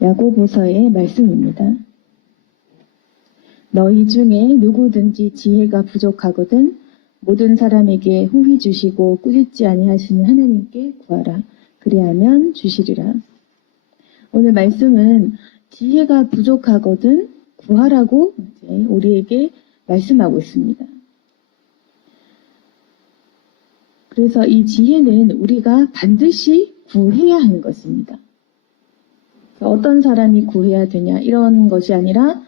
야고보서의 말씀입니다. 너희 중에 누구든지 지혜가 부족하거든 모든 사람에게 후히 주시고 꾸짖지 아니하시는 하나님께 구하라. 그리하면 주시리라. 오늘 말씀은 지혜가 부족하거든 구하라고 우리에게 말씀하고 있습니다. 그래서 이 지혜는 우리가 반드시 구해야 하는 것입니다. 어떤 사람이 구해야 되냐 이런 것이 아니라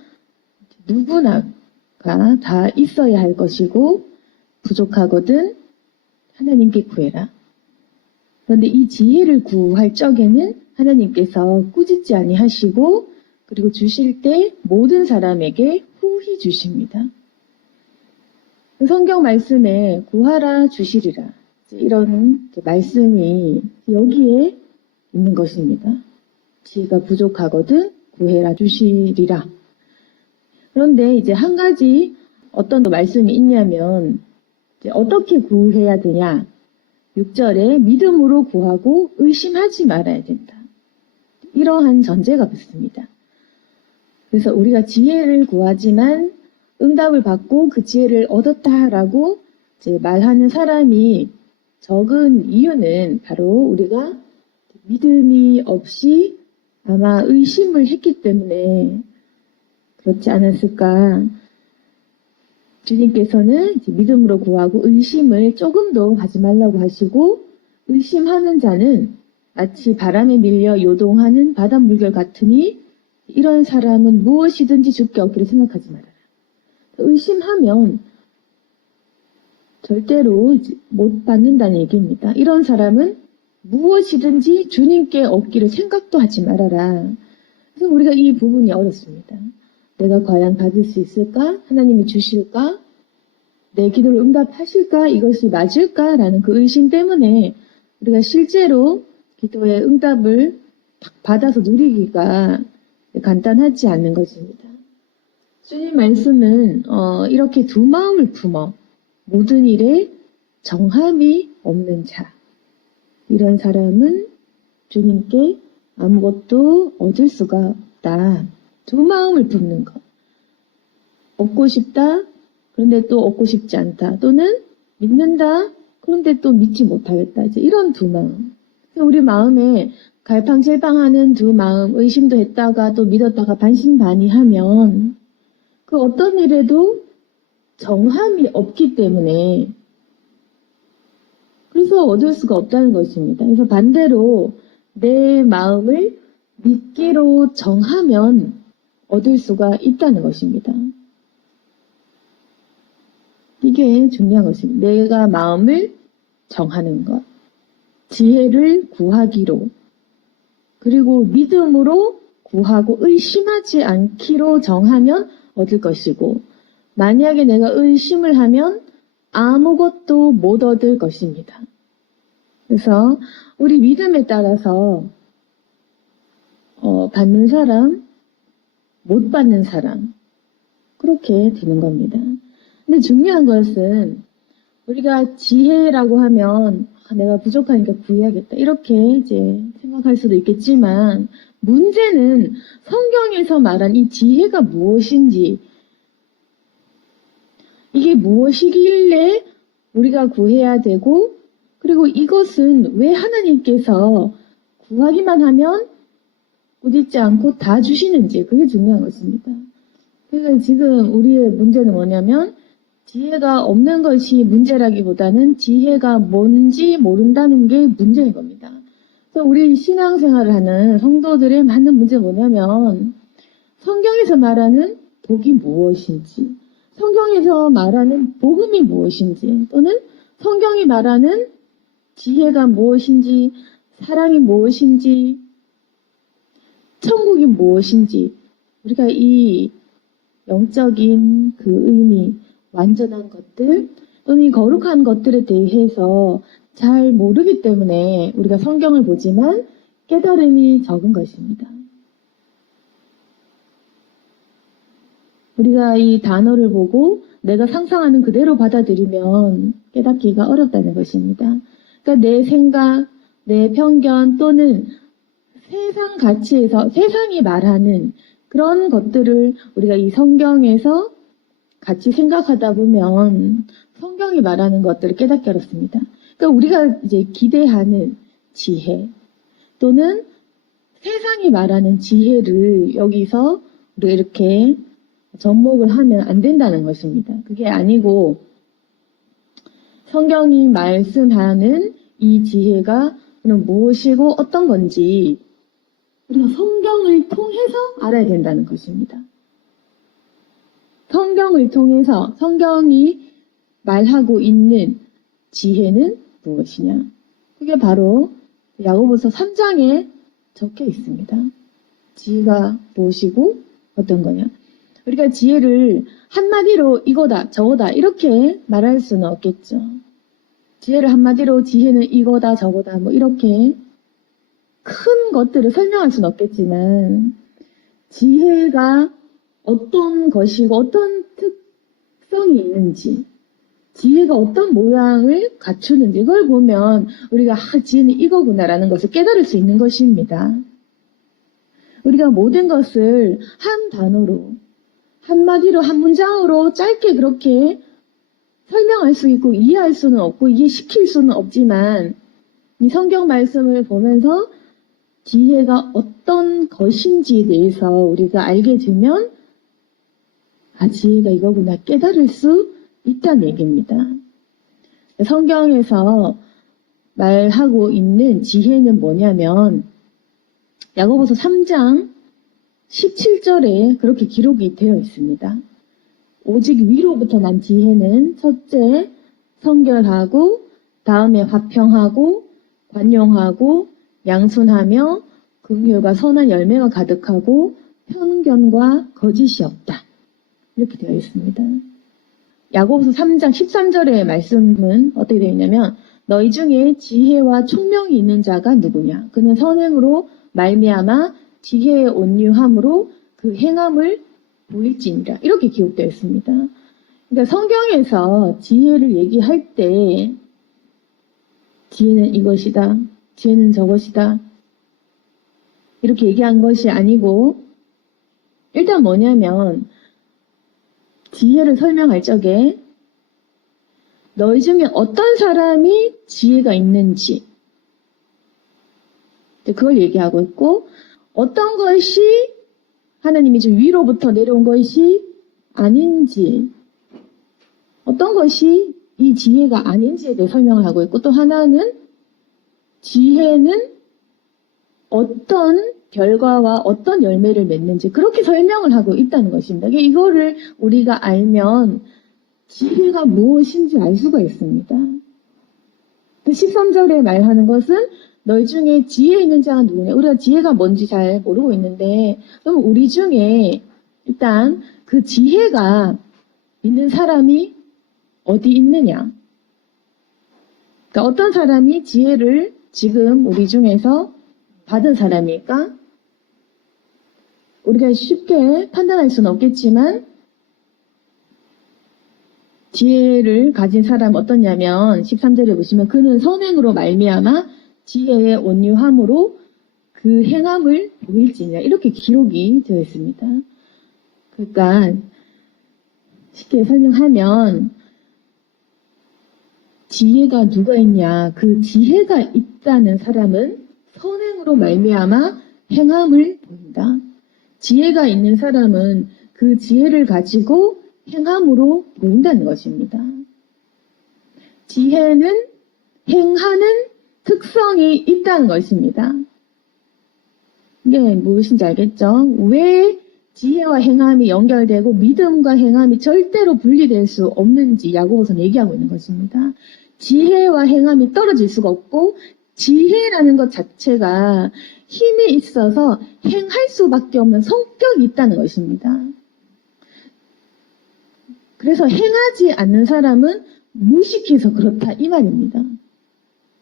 누구나가 다 있어야 할 것이고 부족하거든 하나님께 구해라. 그런데 이 지혜를 구할 적에는 하나님께서 꾸짖지 아니하시고 그리고 주실 때 모든 사람에게 후히 주십니다. 성경 말씀에 구하라 주시리라 이런 말씀이 여기에 있는 것입니다. 지혜가 부족하거든 구해라 주시리라. 그런데 이제 한 가지 어떤 말씀이 있냐면 이제 어떻게 구해야 되냐. 6절에 믿음으로 구하고 의심하지 말아야 된다. 이러한 전제가 붙습니다. 그래서 우리가 지혜를 구하지만 응답을 받고 그 지혜를 얻었다라고 이제 말하는 사람이 적은 이유는 바로 우리가 믿음이 없이 아마 의심을 했기 때문에 그렇지 않았을까. 주님께서는 믿음으로 구하고 의심을 조금도 하지 말라고 하시고 의심하는 자는 마치 바람에 밀려 요동하는 바닷물결 같으니 이런 사람은 무엇이든지 주께 얻기를 생각하지 말아라. 의심하면 절대로 못 받는다는 얘기입니다. 이런 사람은 무엇이든지 주님께 얻기를 생각도 하지 말아라. 그래서 우리가 이 부분이 어렵습니다. 내가 과연 받을 수 있을까? 하나님이 주실까? 내 기도를 응답하실까? 이것이 맞을까? 라는 그 의심 때문에 우리가 실제로 기도의 응답을 받아서 누리기가 간단하지 않는 것입니다. 주님 말씀은 이렇게 두 마음을 품어 모든 일에 정함이 없는 자. 이런 사람은 주님께 아무것도 얻을 수가 없다. 두 마음을 품는 것. 얻고 싶다. 그런데 또 얻고 싶지 않다. 또는 믿는다. 그런데 또 믿지 못하겠다. 이제 이런 두 마음. 우리 마음에 갈팡질팡하는 두 마음, 의심도 했다가 또 믿었다가 반신반의하면 그 어떤 일에도 정함이 없기 때문에 그래서 얻을 수가 없다는 것입니다. 그래서 반대로 내 마음을 믿기로 정하면 얻을 수가 있다는 것입니다. 이게 중요한 것입니다. 내가 마음을 정하는 것, 지혜를 구하기로, 그리고 믿음으로 구하고 의심하지 않기로 정하면 얻을 것이고, 만약에 내가 의심을 하면 아무것도 못 얻을 것입니다. 그래서 우리 믿음에 따라서 받는 사람, 못 받는 사람 그렇게 되는 겁니다. 근데 중요한 것은 우리가 지혜라고 하면 내가 부족하니까 구해야겠다 이렇게 이제 생각할 수도 있겠지만 문제는 성경에서 말한 이 지혜가 무엇인지 이게 무엇이길래 우리가 구해야 되고 그리고 이것은 왜 하나님께서 구하기만 하면 꾸짖지 않고 다 주시는지 그게 중요한 것입니다. 그러니까 지금 우리의 문제는 뭐냐면 지혜가 없는 것이 문제라기보다는 지혜가 뭔지 모른다는 게 문제인 겁니다. 그래서 우리 신앙생활을 하는 성도들의 많은 문제는 뭐냐면 성경에서 말하는 복이 무엇인지 성경에서 말하는 복음이 무엇인지 또는 성경이 말하는 지혜가 무엇인지 사랑이 무엇인지 천국이 무엇인지 우리가 이 영적인 그 의미 완전한 것들 또는 이 거룩한 것들에 대해서 잘 모르기 때문에 우리가 성경을 보지만 깨달음이 적은 것입니다. 우리가 이 단어를 보고 내가 상상하는 그대로 받아들이면 깨닫기가 어렵다는 것입니다. 그러니까 내 생각, 내 편견 또는 세상 가치에서 세상이 말하는 그런 것들을 우리가 이 성경에서 같이 생각하다 보면 성경이 말하는 것들을 깨닫게 어렵습니다. 그러니까 우리가 이제 기대하는 지혜 또는 세상이 말하는 지혜를 여기서 우리가 이렇게 접목을 하면 안 된다는 것입니다. 그게 아니고 성경이 말씀하는 이 지혜가 그럼 무엇이고 어떤 건지 우리가 성경을 통해서 알아야 된다는 것입니다. 성경을 통해서 성경이 말하고 있는 지혜는 무엇이냐? 그게 바로 야고보서 3장에 적혀 있습니다. 지혜가 무엇이고 어떤 거냐? 우리가 지혜를 한마디로 이거다 저거다 이렇게 말할 수는 없겠죠. 지혜를 한마디로 지혜는 이거다 저거다 뭐 이렇게 큰 것들을 설명할 수는 없겠지만 지혜가 어떤 것이고 어떤 특성이 있는지 지혜가 어떤 모양을 갖추는지 그걸 보면 우리가 지혜는 이거구나라는 것을 깨달을 수 있는 것입니다. 우리가 모든 것을 한 단어로 한마디로 한 문장으로 짧게 그렇게 설명할 수 있고 이해할 수는 없고 이해시킬 수는 없지만 이 성경 말씀을 보면서 지혜가 어떤 것인지에 대해서 우리가 알게 되면 지혜가 이거구나 깨달을 수 있다는 얘기입니다. 성경에서 말하고 있는 지혜는 뭐냐면 야고보서 3장 17절에 그렇게 기록이 되어 있습니다. 오직 위로부터 난 지혜는 첫째 성결하고 다음에 화평하고 관용하고 양순하며 긍휼과 선한 열매가 가득하고 편견과 거짓이 없다. 이렇게 되어 있습니다. 야고보서 3장 13절의 말씀은 어떻게 되어 있냐면 너희 중에 지혜와 총명이 있는 자가 누구냐? 그는 선행으로 말미암아 지혜의 온유함으로 그 행함을 보일지니라. 이렇게 기록되어 있습니다. 그러니까 성경에서 지혜를 얘기할 때 지혜는 이것이다. 지혜는 저것이다. 이렇게 얘기한 것이 아니고 일단 뭐냐면 지혜를 설명할 적에 너희 중에 어떤 사람이 지혜가 있는지 그걸 얘기하고 있고 어떤 것이 하나님이 좀 위로부터 내려온 것이 아닌지 어떤 것이 이 지혜가 아닌지에 대해 설명을 하고 있고 또 하나는 지혜는 어떤 결과와 어떤 열매를 맺는지 그렇게 설명을 하고 있다는 것입니다. 이거를 우리가 알면 지혜가 무엇인지 알 수가 있습니다. 13절에 말하는 것은 너희 중에 지혜 있는 자가 누구냐? 우리가 지혜가 뭔지 잘 모르고 있는데 그럼 우리 중에 일단 그 지혜가 있는 사람이 어디 있느냐? 그러니까 어떤 사람이 지혜를 지금 우리 중에서 받은 사람일까? 우리가 쉽게 판단할 수는 없겠지만 지혜를 가진 사람 어떠냐면 13절에 보시면 그는 선행으로 말미암아 지혜의 온유함으로 그 행함을 보일지니라 이렇게 기록이 되어 있습니다. 그러니까 쉽게 설명하면 지혜가 누가 있냐? 그 지혜가 있다는 사람은 선행으로 말미암아 행함을 보인다. 지혜가 있는 사람은 그 지혜를 가지고 행함으로 보인다는 것입니다. 지혜는 행하는 특성이 있다는 것입니다. 이게 무엇인지 알겠죠? 왜 지혜와 행함이 연결되고 믿음과 행함이 절대로 분리될 수 없는지 야고보서는 얘기하고 있는 것입니다. 지혜와 행함이 떨어질 수가 없고 지혜라는 것 자체가 힘이 있어서 행할 수밖에 없는 성격이 있다는 것입니다. 그래서 행하지 않는 사람은 무식해서 그렇다 이 말입니다.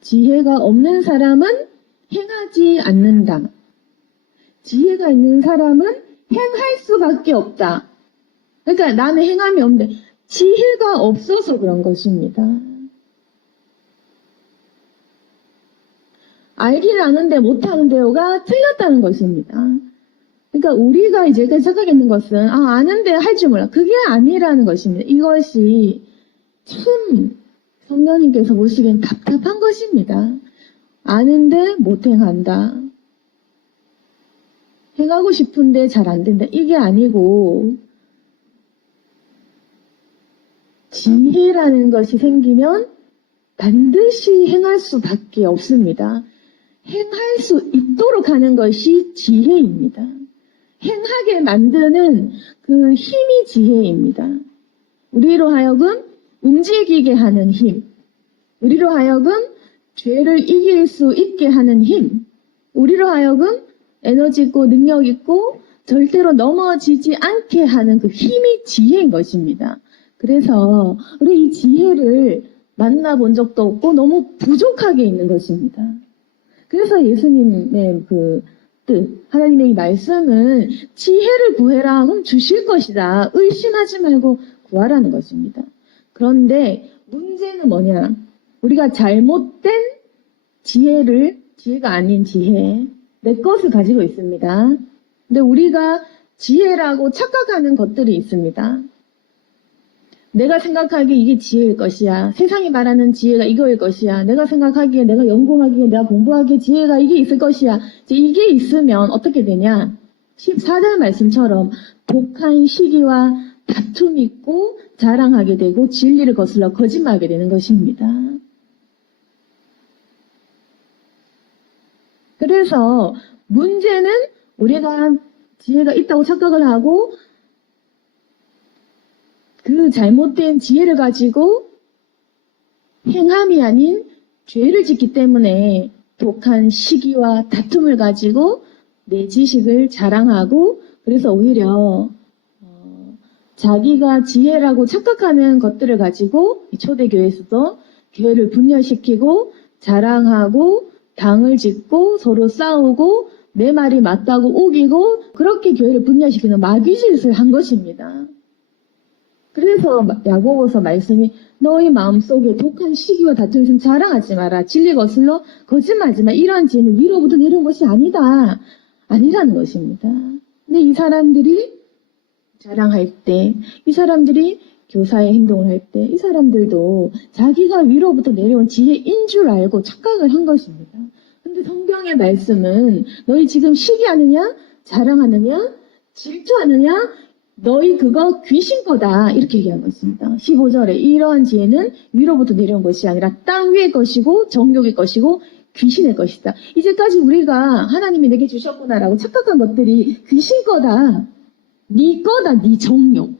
지혜가 없는 사람은 행하지 않는다. 지혜가 있는 사람은 행할 수밖에 없다. 그러니까 나는 행함이 없는데 지혜가 없어서 그런 것입니다. 알기는 아는데 못하는데요가 틀렸다는 것입니다. 그러니까 우리가 이제까지 생각했는 것은 아는데 할 줄 몰라. 그게 아니라는 것입니다. 이것이 참 성령님께서 보시기엔 답답한 것입니다. 아는데 못 행한다. 행하고 싶은데 잘 안 된다. 이게 아니고 지혜라는 것이 생기면 반드시 행할 수밖에 없습니다. 행할 수 있도록 하는 것이 지혜입니다. 행하게 만드는 그 힘이 지혜입니다. 우리로 하여금 움직이게 하는 힘, 우리로 하여금 죄를 이길 수 있게 하는 힘, 우리로 하여금 에너지 있고 능력 있고 절대로 넘어지지 않게 하는 그 힘이 지혜인 것입니다. 그래서 우리 이 지혜를 만나본 적도 없고 너무 부족하게 있는 것입니다. 그래서 예수님의 그 뜻, 하나님의 이 말씀은 지혜를 구해라 그럼 주실 것이다. 의심하지 말고 구하라는 것입니다. 그런데 문제는 뭐냐? 우리가 잘못된 지혜가 아닌 지혜, 내 것을 가지고 있습니다. 근데 우리가 지혜라고 착각하는 것들이 있습니다. 내가 생각하기에 이게 지혜일 것이야. 세상이 말하는 지혜가 이거일 것이야. 내가 생각하기에, 내가 연구하기에, 내가 공부하기에 지혜가 이게 있을 것이야. 이제 이게 있으면 어떻게 되냐? 14절 말씀처럼 독한 시기와 다툼이 있고 자랑하게 되고 진리를 거슬러 거짓말하게 되는 것입니다. 그래서 문제는 우리가 지혜가 있다고 착각을 하고 그 잘못된 지혜를 가지고 행함이 아닌 죄를 짓기 때문에 독한 시기와 다툼을 가지고 내 지식을 자랑하고 그래서 오히려 자기가 지혜라고 착각하는 것들을 가지고 이 초대교회에서도 교회를 분열시키고 자랑하고 당을 짓고 서로 싸우고 내 말이 맞다고 우기고 그렇게 교회를 분열시키는 마귀짓을 한 것입니다. 그래서 야고보서 말씀이 너희 마음속에 독한 시기와 다툼이 있으면 자랑하지 마라. 진리 거슬러 거짓말하지 마. 이러한 지혜는 위로부터 내려온 것이 아니다. 아니라는 것입니다. 근데 이 사람들이 자랑할 때, 이 사람들이 교사의 행동을 할 때, 이 사람들도 자기가 위로부터 내려온 지혜인 줄 알고 착각을 한 것입니다. 근데 성경의 말씀은 너희 지금 시기하느냐? 자랑하느냐? 질투하느냐? 너희 그거 귀신 거다. 이렇게 얘기한 것입니다. 15절에 이러한 지혜는 위로부터 내려온 것이 아니라 땅 위의 것이고 정욕의 것이고 귀신의 것이다. 이제까지 우리가 하나님이 내게 주셨구나라고 착각한 것들이 귀신 거다. 네 거다. 네 정욕.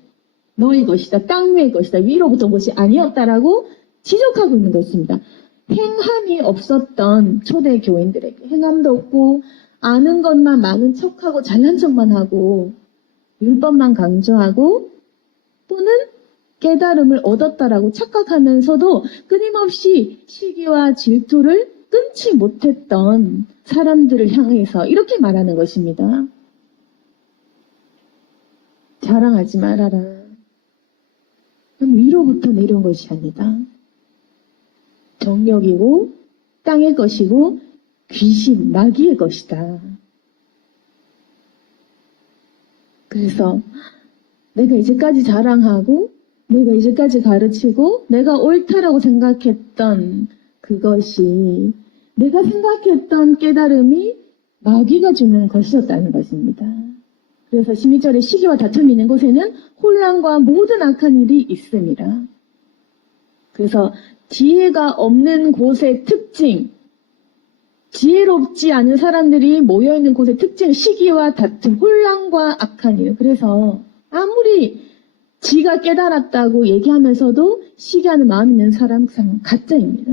너희 것이다. 땅 위의 것이다. 위로부터 온 것이 아니었다라고 지적하고 있는 것입니다. 행함이 없었던 초대 교인들에게 행함도 없고 아는 것만 많은 척하고 잘난 척만 하고 율법만 강조하고 또는 깨달음을 얻었다라고 착각하면서도 끊임없이 시기와 질투를 끊지 못했던 사람들을 향해서 이렇게 말하는 것입니다. 자랑하지 말아라. 그건 위로부터 내려온 것이 아니다. 정욕이고 땅의 것이고 귀신, 마귀의 것이다. 그래서 내가 이제까지 자랑하고 내가 이제까지 가르치고 내가 옳다라고 생각했던 그것이 내가 생각했던 깨달음이 마귀가 주는 것이었다는 것입니다. 그래서 12절에 시기와 다툼이 있는 곳에는 혼란과 모든 악한 일이 있습니다. 그래서 지혜가 없는 곳의 특징, 지혜롭지 않은 사람들이 모여있는 곳의 특징, 시기와 다툼, 혼란과 악한 일. 그래서 아무리 지가 깨달았다고 얘기하면서도 시기하는 마음 있는 사람 가짜입니다.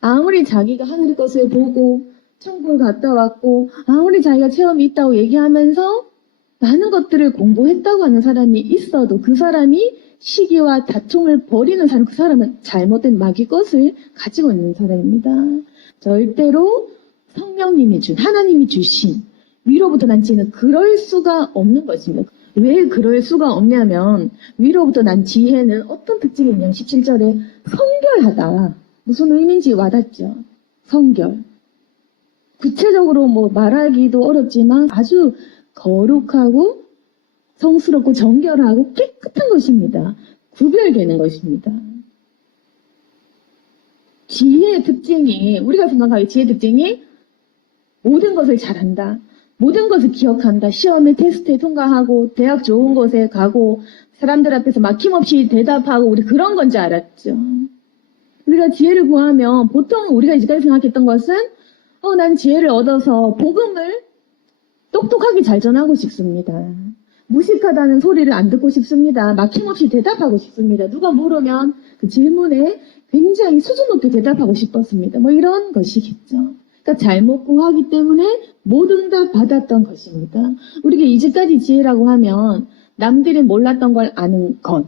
아무리 자기가 하늘의 것을 보고 천국을 갔다 왔고 아무리 자기가 체험이 있다고 얘기하면서 많은 것들을 공부했다고 하는 사람이 있어도 그 사람이 시기와 다툼을 벌이는 사람, 그 사람은 잘못된 마귀 것을 가지고 있는 사람입니다. 절대로 성령님이 준, 하나님이 주신 위로부터 난 지혜는 그럴 수가 없는 것입니다. 왜 그럴 수가 없냐면 위로부터 난 지혜는 어떤 특징이 있냐면 17절에 성결하다. 무슨 의미인지 와닿죠. 성결. 구체적으로 뭐 말하기도 어렵지만 아주 거룩하고 성스럽고 정결하고 깨끗한 것입니다. 구별되는 것입니다. 지혜의 특징이, 우리가 생각하기에 지혜의 특징이 모든 것을 잘한다. 모든 것을 기억한다. 시험에 테스트에 통과하고 대학 좋은 곳에 가고 사람들 앞에서 막힘없이 대답하고 우리 그런 건 줄 알았죠. 우리가 지혜를 구하면 보통 우리가 이제까지 생각했던 것은 난 지혜를 얻어서 복음을 똑똑하게 잘 전하고 싶습니다. 무식하다는 소리를 안 듣고 싶습니다. 막힘없이 대답하고 싶습니다. 누가 물으면 그 질문에 굉장히 수준 높게 대답하고 싶었습니다. 뭐 이런 것이겠죠. 그러니까 잘못 구하기 때문에 못 응답 받았던 것입니다. 우리가 이제까지 지혜라고 하면 남들이 몰랐던 걸 아는 것,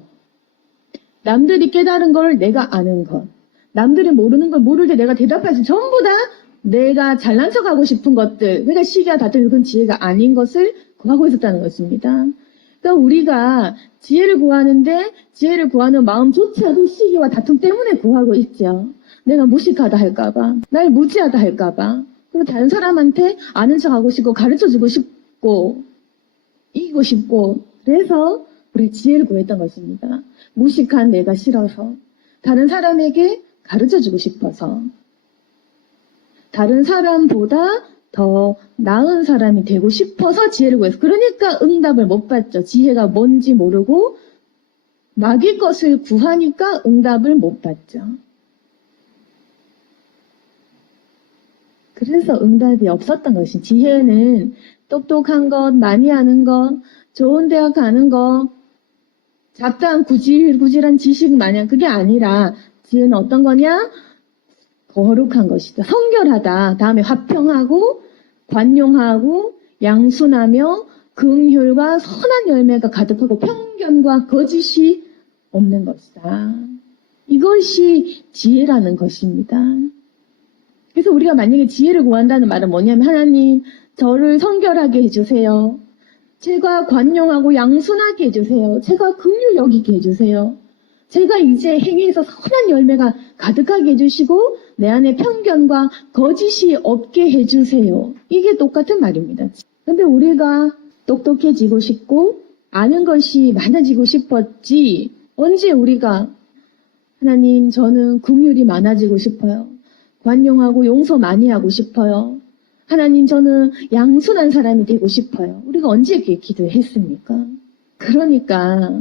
남들이 깨달은 걸 내가 아는 것, 남들이 모르는 걸 모를 때 내가 대답할 수 전부 다 내가 잘난 척하고 싶은 것들, 그러니까 시기와 다툼이 그건 지혜가 아닌 것을 구하고 있었다는 것입니다. 그러니까 우리가 지혜를 구하는데 지혜를 구하는 마음조차도 시기와 다툼 때문에 구하고 있죠. 내가 무식하다 할까봐, 날 무지하다 할까봐, 그리고 다른 사람한테 아는 척하고 싶고 가르쳐주고 싶고 이기고 싶고 그래서 우리 지혜를 구했던 것입니다. 무식한 내가 싫어서, 다른 사람에게 가르쳐주고 싶어서, 다른 사람보다 더 나은 사람이 되고 싶어서 지혜를 구했어. 그러니까 응답을 못 받죠. 지혜가 뭔지 모르고 마귀 것을 구하니까 응답을 못 받죠. 그래서 응답이 없었던 것이, 지혜는 똑똑한 것, 많이 아는 것, 좋은 대학 가는 것, 잡다한 구질구질한 지식 마냥 그게 아니라 지혜는 어떤 거냐? 거룩한 것이다. 성결하다. 다음에 화평하고 관용하고 양순하며 긍휼과 선한 열매가 가득하고 편견과 거짓이 없는 것이다. 이것이 지혜라는 것입니다. 그래서 우리가 만약에 지혜를 구한다는 말은 뭐냐면, 하나님 저를 성결하게 해주세요. 제가 관용하고 양순하게 해주세요. 제가 긍휼 여기게 해주세요. 제가 이제 행위에서 선한 열매가 가득하게 해주시고 내 안에 편견과 거짓이 없게 해주세요. 이게 똑같은 말입니다. 근데 우리가 똑똑해지고 싶고 아는 것이 많아지고 싶었지, 언제 우리가 하나님 저는 긍휼이 많아지고 싶어요. 관용하고 용서 많이 하고 싶어요. 하나님 저는 양순한 사람이 되고 싶어요. 우리가 언제 그렇게 기도했습니까? 그러니까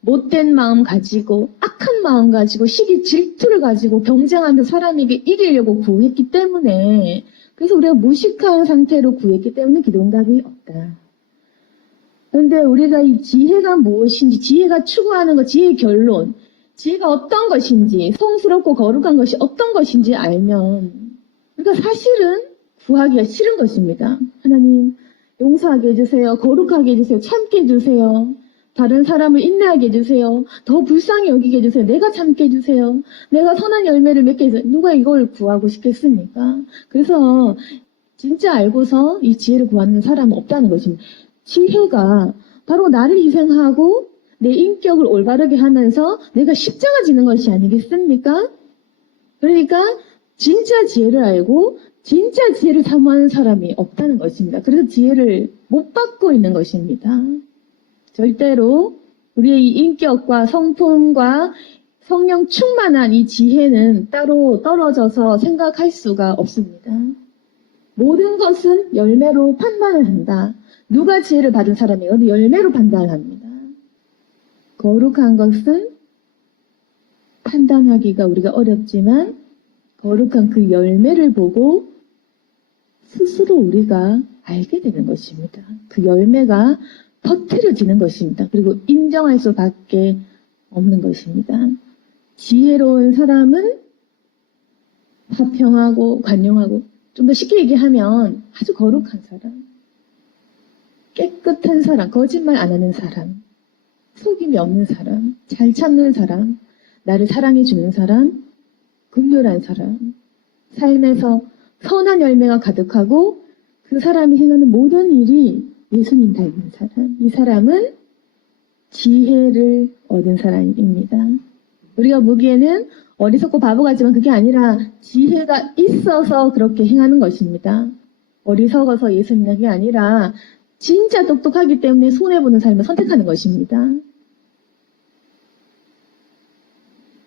못된 마음 가지고 악한 마음 가지고 시기 질투를 가지고 경쟁하면서 사람에게 이기려고 구했기 때문에, 그래서 우리가 무식한 상태로 구했기 때문에 기도응답이 없다. 그런데 우리가 이 지혜가 무엇인지, 지혜가 추구하는 것, 지혜의 결론, 지혜가 어떤 것인지, 성스럽고 거룩한 것이 어떤 것인지 알면, 그러니까 사실은 구하기가 싫은 것입니다. 하나님 용서하게 해주세요. 거룩하게 해주세요. 참게 해주세요. 다른 사람을 인내하게 해주세요. 더 불쌍히 여기게 해주세요. 내가 참게 해주세요. 내가 선한 열매를 맺게 해주세요. 누가 이걸 구하고 싶겠습니까? 그래서 진짜 알고서 이 지혜를 구하는 사람은 없다는 것입니다. 지혜가 바로 나를 희생하고 내 인격을 올바르게 하면서 내가 십자가 지는 것이 아니겠습니까? 그러니까 진짜 지혜를 알고 진짜 지혜를 사모하는 사람이 없다는 것입니다. 그래서 지혜를 못 받고 있는 것입니다. 절대로 우리의 이 인격과 성품과 성령 충만한 이 지혜는 따로 떨어져서 생각할 수가 없습니다. 모든 것은 열매로 판단을 한다. 누가 지혜를 받은 사람이에요? 열매로 판단을 합니다. 거룩한 것은 판단하기가 우리가 어렵지만 거룩한 그 열매를 보고 스스로 우리가 알게 되는 것입니다. 그 열매가 터뜨려지는 것입니다. 그리고 인정할 수밖에 없는 것입니다. 지혜로운 사람은 화평하고 관용하고, 좀 더 쉽게 얘기하면 아주 거룩한 사람, 깨끗한 사람, 거짓말 안 하는 사람, 속임이 없는 사람, 잘 참는 사람, 나를 사랑해주는 사람, 긍휼한 사람, 삶에서 선한 열매가 가득하고 그 사람이 행하는 모든 일이 예수님 닮은 사람, 이 사람은 지혜를 얻은 사람입니다. 우리가 보기에는 어리석고 바보 같지만 그게 아니라 지혜가 있어서 그렇게 행하는 것입니다. 어리석어서 예수 믿는 게 아니라 진짜 똑똑하기 때문에 손해보는 삶을 선택하는 것입니다.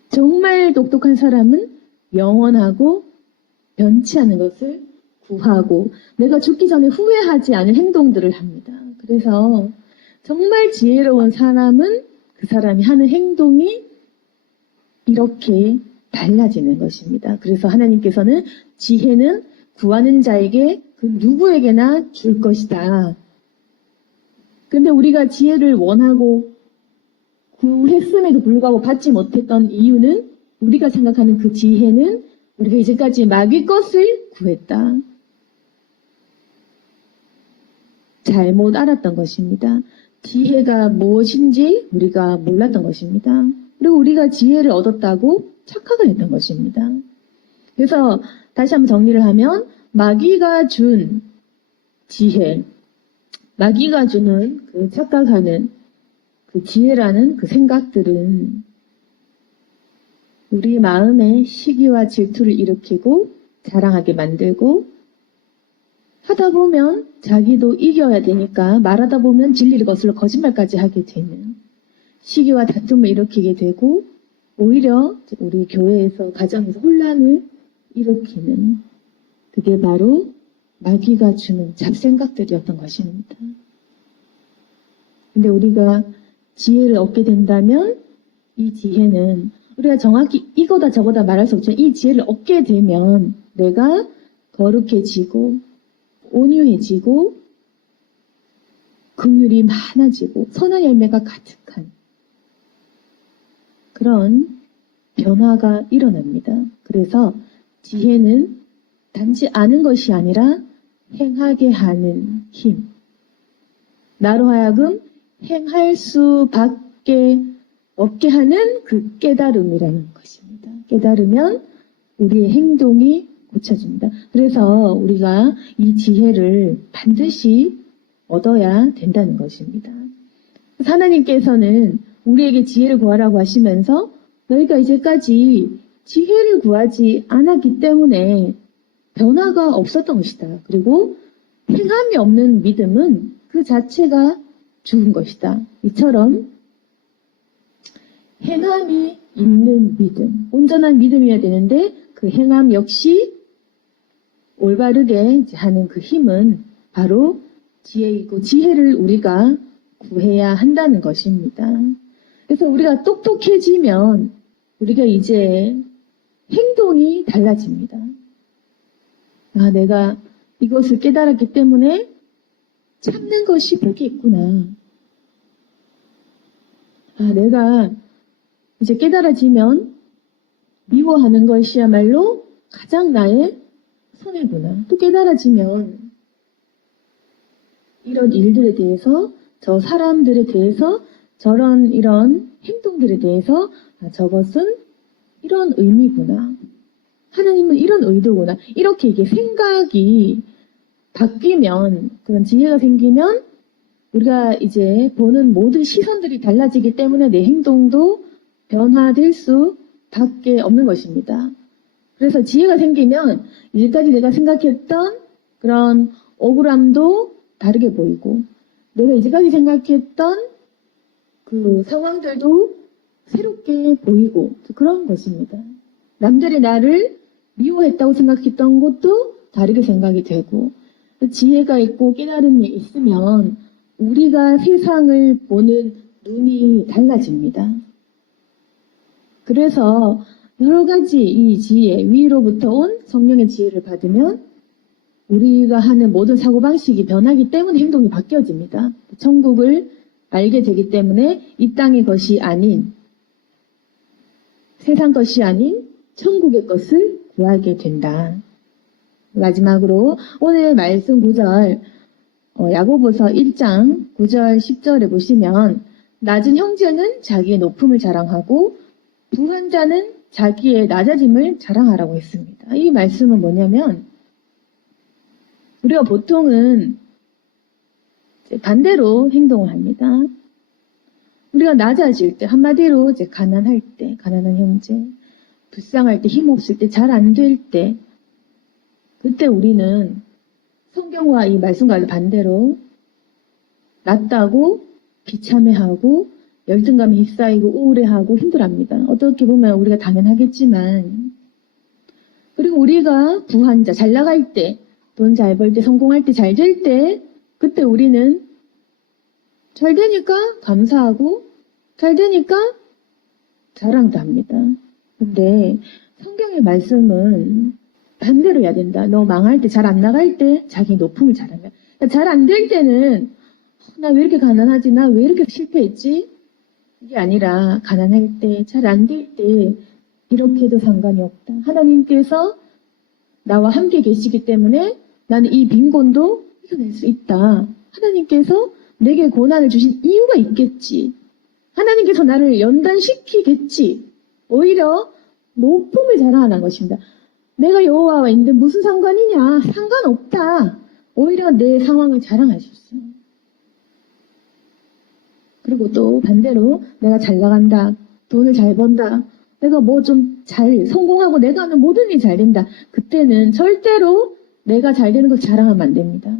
정말 똑똑한 사람은 영원하고 변치 않은 것을 구하고 내가 죽기 전에 후회하지 않을 행동들을 합니다. 그래서 정말 지혜로운 사람은 그 사람이 하는 행동이 이렇게 달라지는 것입니다. 그래서 하나님께서는 지혜는 구하는 자에게 그 누구에게나 줄 것이다. 근데 우리가 지혜를 원하고 구했음에도 불구하고 받지 못했던 이유는 우리가 생각하는 그 지혜는 우리가 이제까지 마귀 것을 구했다. 잘못 알았던 것입니다. 지혜가 무엇인지 우리가 몰랐던 것입니다. 그리고 우리가 지혜를 얻었다고 착각을 했던 것입니다. 그래서 다시 한번 정리를 하면 마귀가 준 지혜, 마귀가 주는 그 착각하는 그 지혜라는 그 생각들은 우리 마음에 시기와 질투를 일으키고 자랑하게 만들고 하다 보면 자기도 이겨야 되니까 말하다 보면 진리를 거슬러 거짓말까지 하게 되는 시기와 다툼을 일으키게 되고 오히려 우리 교회에서 가정에서 혼란을 일으키는 그게 바로 마귀가 주는 잡생각들이었던 것입니다. 근데 우리가 지혜를 얻게 된다면 이 지혜는 우리가 정확히 이거다 저거다 말할 수 없지만 이 지혜를 얻게 되면 내가 거룩해지고 온유해지고 긍휼이 많아지고 선한 열매가 가득한 그런 변화가 일어납니다. 그래서 지혜는 단지 아는 것이 아니라 행하게 하는 힘. 나로 하여금 행할 수밖에 없게 하는 그 깨달음이라는 것입니다. 깨달으면 우리의 행동이 고쳐집니다. 그래서 우리가 이 지혜를 반드시 얻어야 된다는 것입니다. 하나님께서는 우리에게 지혜를 구하라고 하시면서 너희가 이제까지 지혜를 구하지 않았기 때문에 변화가 없었던 것이다. 그리고 행함이 없는 믿음은 그 자체가 죽은 것이다. 이처럼 행함이 있는 믿음, 온전한 믿음이어야 되는데 그 행함 역시 올바르게 하는 그 힘은 바로 지혜이고 지혜를 우리가 구해야 한다는 것입니다. 그래서 우리가 똑똑해지면 우리가 이제 행동이 달라집니다. 아, 내가 이것을 깨달았기 때문에 참는 것이 복이 있구나. 아, 내가 이제 깨달아지면 미워하는 것이야말로 가장 나의 손해구나. 또 깨달아지면 이런 일들에 대해서 저 사람들에 대해서 저런 이런 행동들에 대해서 아, 저것은 이런 의미구나. 하나님은 이런 의도구나. 이렇게 이게 생각이 바뀌면 그런 지혜가 생기면 우리가 이제 보는 모든 시선들이 달라지기 때문에 내 행동도 변화될 수밖에 없는 것입니다. 그래서 지혜가 생기면 이제까지 내가 생각했던 그런 억울함도 다르게 보이고 내가 이제까지 생각했던 그 상황들도 새롭게 보이고 그런 것입니다. 남들이 나를 미워했다고 생각했던 것도 다르게 생각이 되고 지혜가 있고 깨달음이 있으면 우리가 세상을 보는 눈이 달라집니다. 그래서 여러 가지 이 지혜, 위로부터 온 성령의 지혜를 받으면 우리가 하는 모든 사고방식이 변하기 때문에 행동이 바뀌어집니다. 천국을 알게 되기 때문에 이 땅의 것이 아닌 세상 것이 아닌 천국의 것을 구하게 된다. 마지막으로 오늘 말씀 9절 야고보서 1장 9절 10절에 보시면 낮은 형제는 자기의 높음을 자랑하고 부한 자는 자기의 낮아짐을 자랑하라고 했습니다. 이 말씀은 뭐냐면 우리가 보통은 반대로 행동을 합니다. 우리가 낮아질 때 한마디로 이제 가난할 때 가난한 형제, 불쌍할 때 힘없을 때 잘 안 될 때 그때 우리는 성경과 이 말씀과 반대로 낫다고 비참해하고 열등감에 휩싸이고 우울해하고 힘들어합니다. 어떻게 보면 우리가 당연하겠지만, 그리고 우리가 부한자, 잘 나갈 때, 돈 잘 벌 때, 성공할 때, 잘 될 때, 그때 우리는 잘 되니까 감사하고 잘 되니까 자랑도 합니다. 근데 성경의 말씀은 반대로 해야 된다. 너 망할 때, 잘 안 나갈 때 자기 높음을 자랑해. 잘 안 될 때는 나 왜 이렇게 가난하지? 나 왜 이렇게 실패했지? 이게 아니라 가난할 때, 잘 안 될 때 이렇게 해도 상관이 없다. 하나님께서 나와 함께 계시기 때문에 나는 이 빈곤도 이겨낼 수 있다. 하나님께서 내게 고난을 주신 이유가 있겠지. 하나님께서 나를 연단시키겠지. 오히려 높음을 자랑하는 것입니다. 내가 여호와와 있는데 무슨 상관이냐? 상관없다. 오히려 내 상황을 자랑하십시오. 그리고 또 반대로 내가 잘 나간다. 돈을 잘 번다. 내가 뭐 좀 잘 성공하고 내가 하는 모든 일이 잘 된다. 그때는 절대로 내가 잘 되는 걸 자랑하면 안 됩니다.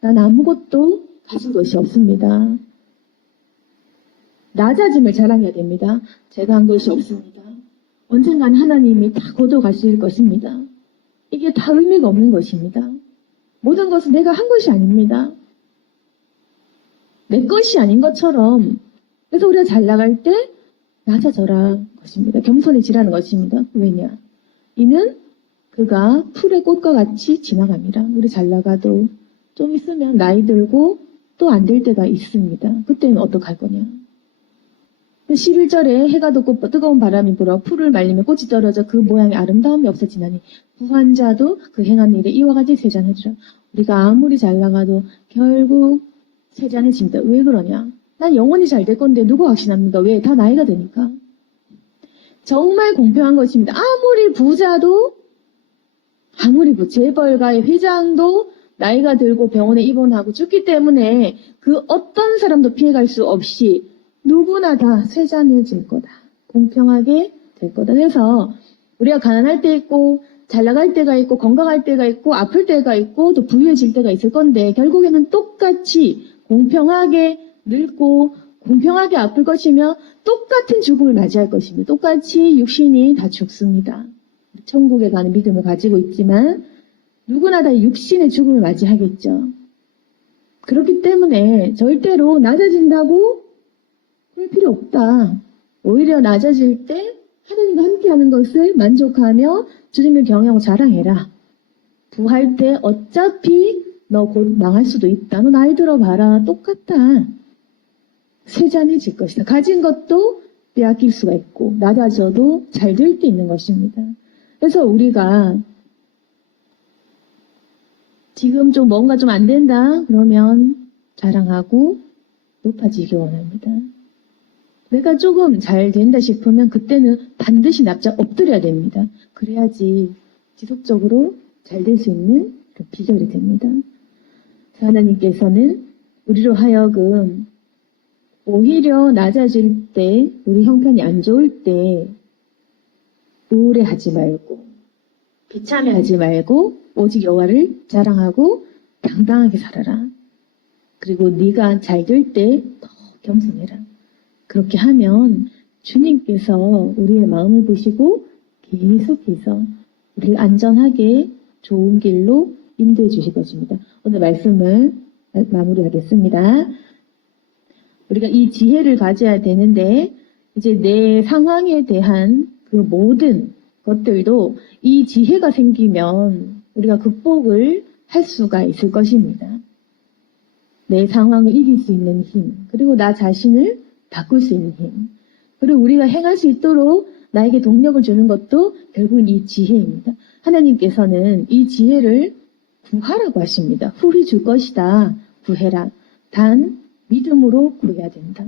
난 아무것도 가진 것이 없습니다. 낮아짐을 자랑해야 됩니다. 제가 한 것이 없습니다. 언젠간 하나님이 다 거둬 가실 것입니다. 이게 다 의미가 없는 것입니다. 모든 것은 내가 한 것이 아닙니다. 내 것이 아닌 것처럼. 그래서 우리가 잘 나갈 때 낮아져라 것입니다. 겸손해지라는 것입니다. 왜냐? 이는 그가 풀의 꽃과 같이 지나갑니다. 우리 잘 나가도 좀 있으면 나이 들고 또 안 될 때가 있습니다. 그때는 어떡할 거냐? 11절에 해가 돋고 뜨거운 바람이 불어 풀을 말리며 꽃이 떨어져 그 모양의 아름다움이 없어지나니 부한 자도 그 행한 일에 이와 같이 세잔해지라. 우리가 아무리 잘 나가도 결국 세잔해집니다. 왜 그러냐? 난 영원히 잘 될 건데 누가 확신합니까? 왜? 다 나이가 드니까. 정말 공평한 것입니다. 아무리 부자도, 재벌가의 회장도 나이가 들고 병원에 입원하고 죽기 때문에 그 어떤 사람도 피해갈 수 없이 누구나 다 세잔해질 거다. 공평하게 될 거다. 그래서 우리가 가난할 때 있고 잘 나갈 때가 있고 건강할 때가 있고 아플 때가 있고 또 부유해질 때가 있을 건데 결국에는 똑같이 공평하게 늙고 공평하게 아플 것이며 똑같은 죽음을 맞이할 것입니다. 똑같이 육신이 다 죽습니다. 천국에 가는 믿음을 가지고 있지만 누구나 다 육신의 죽음을 맞이하겠죠. 그렇기 때문에 절대로 낮아진다고 그럴 필요 없다. 오히려 낮아질 때 하나님과 함께하는 것을 만족하며 주님을 경외하고 자랑해라. 부할 때 어차피 너 곧 망할 수도 있다. 너 나이 들어봐라. 똑같다. 세잔해질 것이다. 가진 것도 빼앗길 수가 있고 낮아져도 잘 될 때 있는 것입니다. 그래서 우리가 지금 좀 뭔가 좀 안 된다 그러면 자랑하고 높아지기 원합니다. 내가 조금 잘 된다 싶으면 그때는 반드시 납작 엎드려야 됩니다. 그래야지 지속적으로 잘 될 수 있는 그 비결이 됩니다. 하나님께서는 우리로 하여금 오히려 낮아질 때, 우리 형편이 안 좋을 때 우울해하지 말고 비참해하지 말고 오직 여호와를 자랑하고 당당하게 살아라. 그리고 네가 잘 될 때 더 겸손해라. 그렇게 하면 주님께서 우리의 마음을 보시고 계속해서 우리를 안전하게 좋은 길로 인도해 주실 것입니다. 오늘 말씀을 마무리하겠습니다. 우리가 이 지혜를 가져야 되는데 이제 내 상황에 대한 그 모든 것들도 이 지혜가 생기면 우리가 극복을 할 수가 있을 것입니다. 내 상황을 이길 수 있는 힘, 그리고 나 자신을 바꿀 수 있는 힘, 그리고 우리가 행할 수 있도록 나에게 동력을 주는 것도 결국은 이 지혜입니다. 하나님께서는 이 지혜를 구하라고 하십니다. 후히 줄 것이다. 구해라. 단 믿음으로 구해야 된다.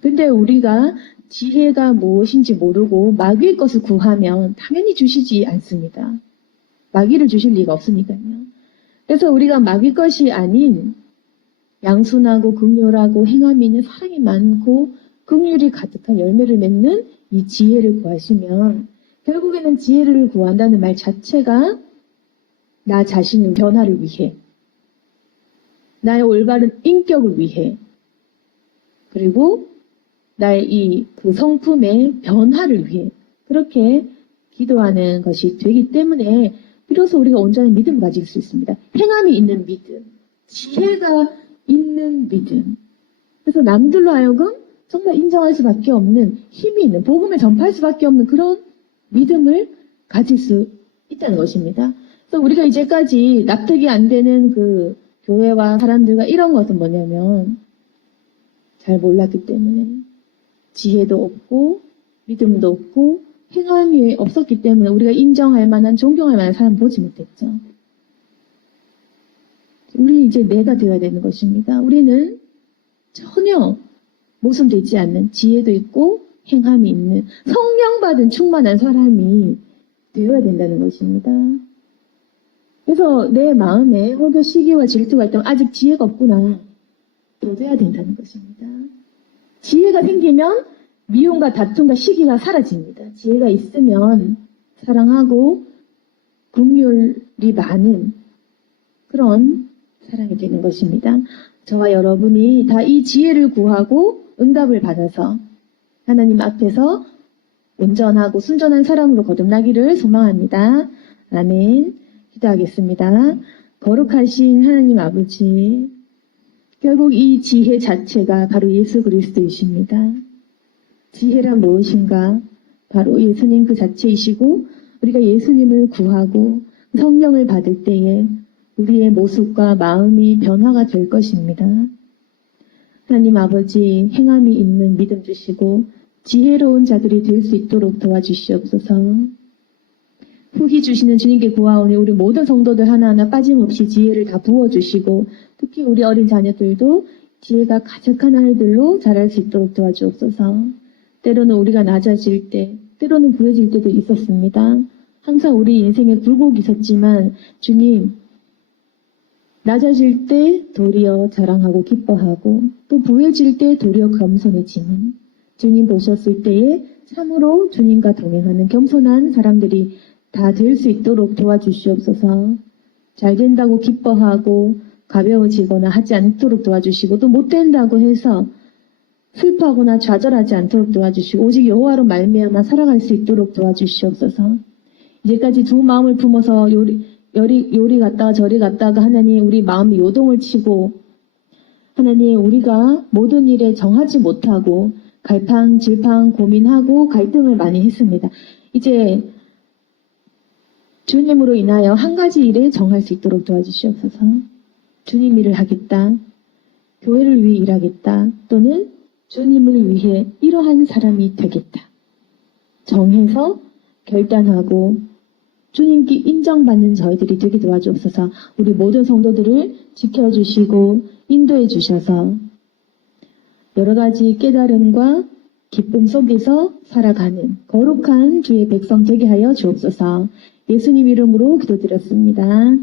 근데 우리가 지혜가 무엇인지 모르고 마귀의 것을 구하면 당연히 주시지 않습니다. 마귀를 주실 리가 없으니까요. 그래서 우리가 마귀 것이 아닌 양순하고 긍휼하고 행함이 있는 사랑이 많고 긍휼이 가득한 열매를 맺는 이 지혜를 구하시면 결국에는 지혜를 구한다는 말 자체가 나 자신의 변화를 위해, 나의 올바른 인격을 위해, 그리고 나의 그 성품의 변화를 위해 그렇게 기도하는 것이 되기 때문에 비로소 우리가 온전한 믿음을 가질 수 있습니다. 행함이 있는 믿음, 지혜가 있는 믿음. 그래서 남들로 하여금 정말 인정할 수밖에 없는 힘이 있는, 복음을 전파할 수밖에 없는 그런 믿음을 가질 수 있다는 것입니다. 그래서 우리가 이제까지 납득이 안 되는 그 교회와 사람들과 이런 것은 뭐냐면 잘 몰랐기 때문에 지혜도 없고 믿음도 없고 행함이 없었기 때문에 우리가 인정할 만한, 존경할 만한 사람 보지 못했죠. 우리 이제 내가 되어야 되는 것입니다. 우리는 전혀 모순되지 않는 지혜도 있고 행함이 있는 성령받은 충만한 사람이 되어야 된다는 것입니다. 그래서 내 마음에 혹여 시기와 질투가 있다면 아직 지혜가 없구나. 더 돼야 된다는 것입니다. 지혜가 생기면 미움과 다툼과 시기가 사라집니다. 지혜가 있으면 사랑하고 긍휼이 많은 그런 사람이 되는 것입니다. 저와 여러분이 다 이 지혜를 구하고 응답을 받아서 하나님 앞에서 온전하고 순전한 사람으로 거듭나기를 소망합니다. 아멘. 기도하겠습니다. 거룩하신 하나님 아버지, 결국 이 지혜 자체가 바로 예수 그리스도이십니다. 지혜란 무엇인가? 바로 예수님 그 자체이시고 우리가 예수님을 구하고 성령을 받을 때에 우리의 모습과 마음이 변화가 될 것입니다. 하나님 아버지, 행함이 있는 믿음 주시고 지혜로운 자들이 될 수 있도록 도와주시옵소서. 후히 주시는 주님께 구하오니 우리 모든 성도들 하나하나 빠짐없이 지혜를 다 부어주시고 특히 우리 어린 자녀들도 지혜가 가득한 아이들로 자랄 수 있도록 도와주옵소서. 때로는 우리가 낮아질 때, 때로는 부해질 때도 있었습니다. 항상 우리 인생에 굴곡이 있었지만 주님, 낮아질 때 도리어 자랑하고 기뻐하고 또 부해질 때 도리어 겸손해지는 주님 보셨을 때에 참으로 주님과 동행하는 겸손한 사람들이 다 될 수 있도록 도와주시옵소서. 잘 된다고 기뻐하고 가벼워지거나 하지 않도록 도와주시고 또 못된다고 해서 슬퍼하거나 좌절하지 않도록 도와주시고 오직 여호와로 말미암아 살아갈 수 있도록 도와주시옵소서. 이제까지 두 마음을 품어서 요리 갔다가 저리 갔다가 하나님 우리 마음이 요동을 치고 하나님 우리가 모든 일에 정하지 못하고 갈팡질팡 고민하고 갈등을 많이 했습니다. 이제 주님으로 인하여 한 가지 일에 정할 수 있도록 도와주시옵소서. 주님 일을 하겠다. 교회를 위해 일하겠다. 또는 주님을 위해 이러한 사람이 되겠다. 정해서 결단하고 주님께 인정받는 저희들이 되게 도와주옵소서. 우리 모든 성도들을 지켜주시고 인도해 주셔서 여러 가지 깨달음과 기쁨 속에서 살아가는 거룩한 주의 백성 되게 하여 주옵소서. 예수님 이름으로 기도드렸습니다.